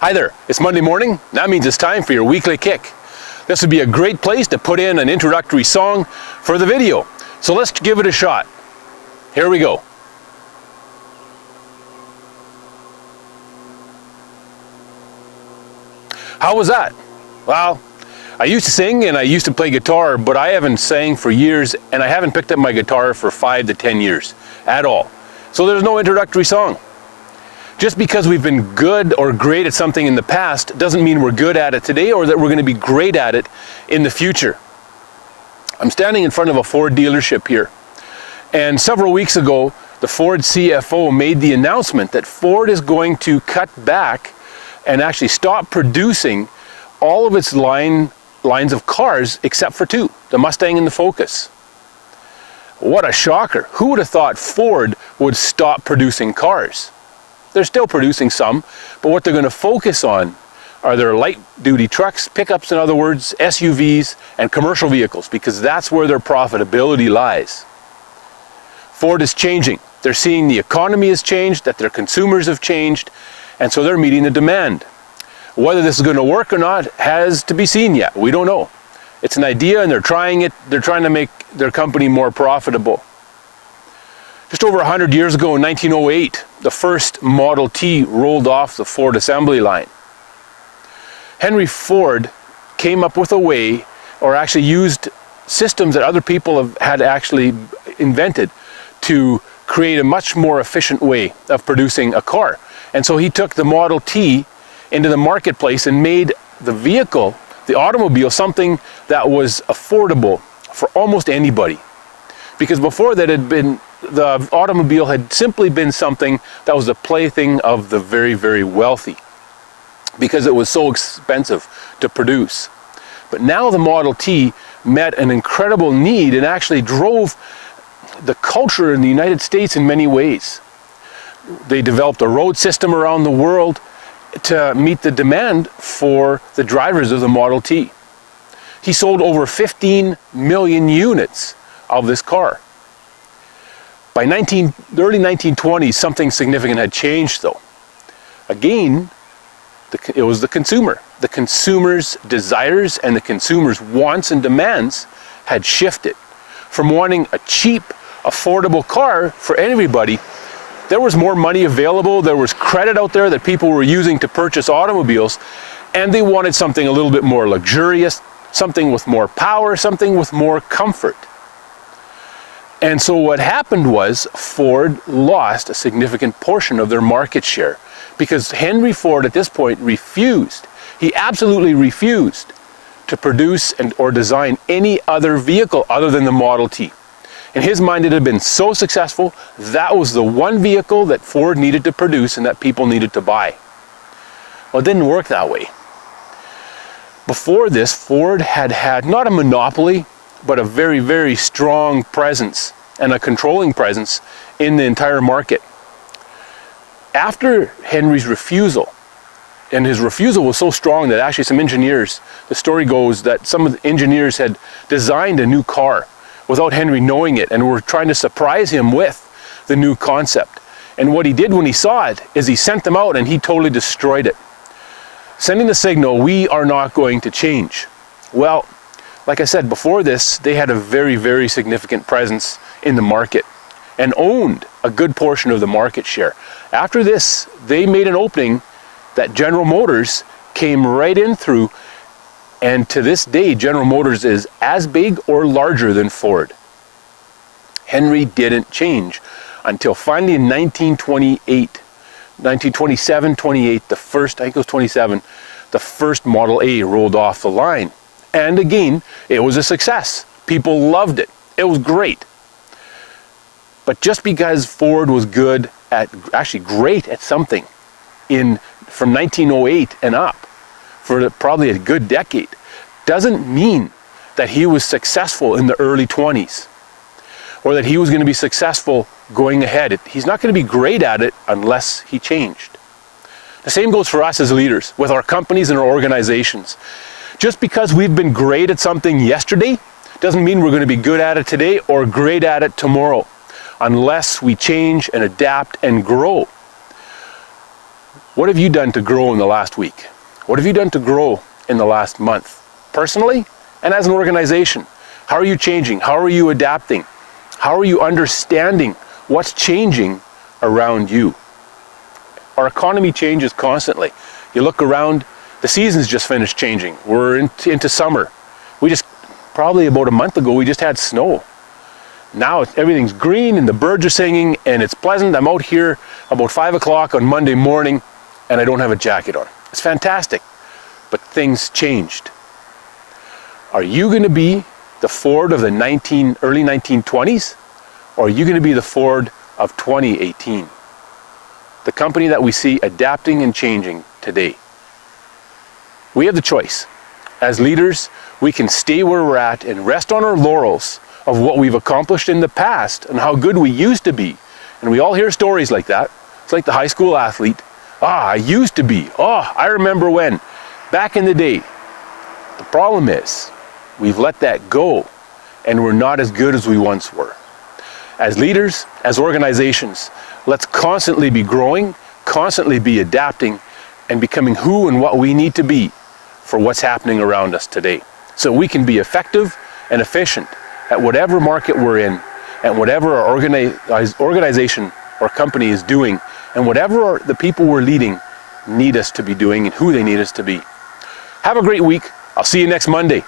Hi there, it's Monday morning. That means it's time for your weekly kick. This would be a great place to put in an introductory song for the video. So let's give it a shot. Here we go. How was that? Well, I used to sing and I used to play guitar, but I haven't sang for years and I haven't picked up my guitar for 5 to 10 years at all. So there's no introductory song. Just because we've been good or great at something in the past doesn't mean we're good at it today or that we're going to be great at it in the future. I'm standing in front of a Ford dealership here. And several weeks ago, the Ford CFO made the announcement that Ford is going to cut back and actually stop producing all of its lines of cars except for two, the Mustang and the Focus. What a shocker. Who would have thought Ford would stop producing cars? They're still producing some, but what they're going to focus on are their light-duty trucks, pickups in other words, SUVs, and commercial vehicles, because that's where their profitability lies. Ford is changing. They're seeing the economy has changed, that their consumers have changed, and so they're meeting the demand. Whether this is going to work or not has to be seen yet. We don't know. It's an idea and they're trying it. They're trying to make their company more profitable. Just over 100 years ago in 1908, the first Model T rolled off the Ford assembly line. Henry Ford came up with a way, or actually used systems that other people had actually invented to create a much more efficient way of producing a car. And so he took the Model T into the marketplace and made the vehicle, the automobile, something that was affordable for almost anybody. Because before that the automobile had simply been something that was the plaything of the very, very wealthy, because it was so expensive to produce. But now the Model T met an incredible need and actually drove the culture in the United States in many ways. They developed a road system around the world to meet the demand for the drivers of the Model T. He sold over 15 million units of this car. By the early 1920s, something significant had changed though. Again, it was the consumer. The consumer's desires and the consumer's wants and demands had shifted. From wanting a cheap, affordable car for everybody, there was more money available, there was credit out there that people were using to purchase automobiles, and they wanted something a little bit more luxurious, something with more power, something with more comfort. And so what happened was Ford lost a significant portion of their market share because Henry Ford at this point refused. He absolutely refused to produce or design any other vehicle other than the Model T. In his mind, it had been so successful, that was the one vehicle that Ford needed to produce and that people needed to buy. Well, it didn't work that way. Before this, Ford had not a monopoly, but a very, very strong presence and a controlling presence in the entire market. After Henry's refusal, and his refusal was so strong that actually some engineers, the story goes that some of the engineers had designed a new car without Henry knowing it and were trying to surprise him with the new concept. And what he did when he saw it is he sent them out and he totally destroyed it, sending the signal, we are not going to change. Well, like I said, before this, they had a very, very significant presence in the market and owned a good portion of the market share. After this, they made an opening that General Motors came right in through, and to this day, General Motors is as big or larger than Ford. Henry didn't change until finally in 1927, 28, the first, I think it was 27, the first Model A rolled off the line. And again, it was a success. People loved it. It was great. But just because Ford was good at, actually great at something from 1908 and up, for probably a good decade, doesn't mean that he was successful in the early 20s or that he was going to be successful going ahead. He's not going to be great at it unless he changed. The same goes for us as leaders with our companies and our organizations. Just because we've been great at something yesterday doesn't mean we're going to be good at it today or great at it tomorrow, unless we change and adapt and grow. What have you done to grow in the last week? What have you done to grow in the last month? Personally and as an organization, how are you changing? How are you adapting? How are you understanding what's changing around you? Our economy changes constantly. You look around, the seasons just finished changing. We're into summer. Probably about a month ago, we just had snow. Now everything's green and the birds are singing and it's pleasant. I'm out here about 5 o'clock on Monday morning and I don't have a jacket on. It's fantastic, but things changed. Are you going to be the Ford of the early 1920s, or are you going to be the Ford of 2018? The company that we see adapting and changing today. We have the choice. As leaders, we can stay where we're at and rest on our laurels of what we've accomplished in the past and how good we used to be. And we all hear stories like that. It's like the high school athlete. I used to be. I remember when. Back in the day. The problem is, we've let that go and we're not as good as we once were. As leaders, as organizations, let's constantly be growing, constantly be adapting, and becoming who and what we need to be for what's happening around us today. So we can be effective and efficient at whatever market we're in, and whatever our organization or company is doing, and whatever the people we're leading need us to be doing and who they need us to be. Have a great week. I'll see you next Monday.